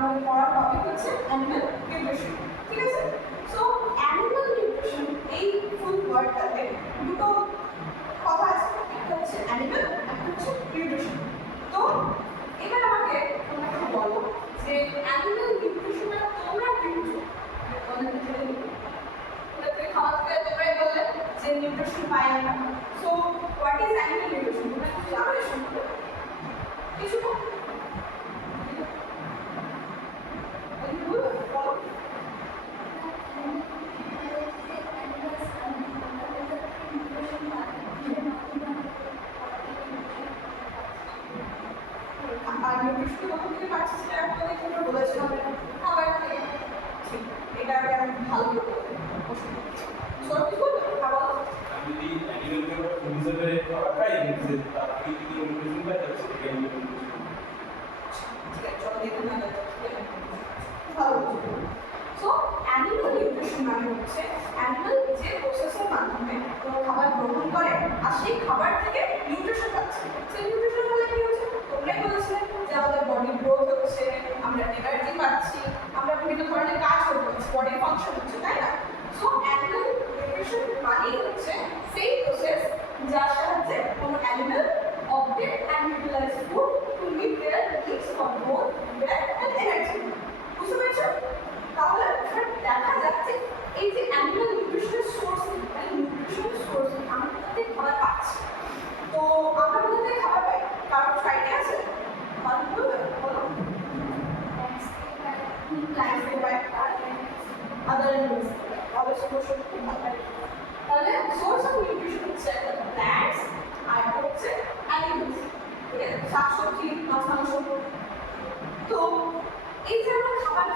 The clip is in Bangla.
আমাদের পড়ার টপিক হচ্ছে অ্যানিমাল নিউট্রিশন, ঠিক আছে? সো অ্যানিমাল নিউট্রিশন এই ফুল ওয়ার্ডটাতে দুটো কথা আছে, একটা হচ্ছে অ্যানিমাল, একটা হচ্ছে নিউট্রিশন। তো এবার আমাকে তোমরা একটু বলো যে অ্যানিমাল নিউট্রিশনটা তোমরা কি বুঝো? খাওয়া থেকে তোমরাই বললে যে নিউট্রিশন পাই আমরা। So what is animal nutrition? তোমরা কি জানো এর সম্পর্কে কিছু? বলো। আর নিউট্রিশন কোথা থেকে পাচ্ছি সেটা আপনাদের তোমরা বলেছিলাম খাবার থেকে। ঠিক, এটা আমি ভালো করে বলবো। সব কি বলবো? খাবার আমি যদি অ্যানিমেল হিসেবে খাবার খাই যে তার থেকে কি নিউট্রিশন পাই তাহলে সেটাকে অ্যানিমেল নিউট্রিশন। ঠিক আছে, চলো দেখুন না ভালো বুঝবো। সো অ্যানিমাল নিউট্রিশন মানে হচ্ছে অ্যানিমাল যে প্রসেসের মাধ্যমে কোনো খাবার গ্রহণ করে আর সেই খাবার থেকে নিউট্রিশন পাচ্ছে। সেই নিউট্রিশন হলে কি হচ্ছে? তোমরাই বলেছিলে যে আমাদের বডি গ্রোথ হচ্ছে, আমরা এনার্জি পাচ্ছি, আমরা বিভিন্ন ধরনের কাজ করতে পারছি, বডির ফাংশন হচ্ছে, তাই না? সো অ্যানিমাল নিউট্রিশন মানেই হচ্ছে সেই প্রসেস যার সাহায্যে কোনো animal obtain and utilize food to meet their needs for growth, wealth and energy. বুঝতে পেরেছো? তাহলে দেখা যাচ্ছে এই যে অ্যানিমাল নিউট্রিশনের সোর্স, মানে নিউট্রিশনের সোর্স আমরা কোথা থেকে খাবার পাচ্ছি। তো আমরা কোথা থেকে খাবার পাই? কারোর আইডিয়া আছে? বলো। প্ল্যান্টস থেকে পাই, আদার অ্যানিমালস থেকে, অবশ্যই পশু থেকে পাই। তাহলে সোর্স অফ নিউট্রিশন হচ্ছে প্ল্যান্টস আর হচ্ছে অ্যানিমালস, ঠিক আছে? শাকসবজি, মাছ, মাংস। তো এই যে আমরা খাবার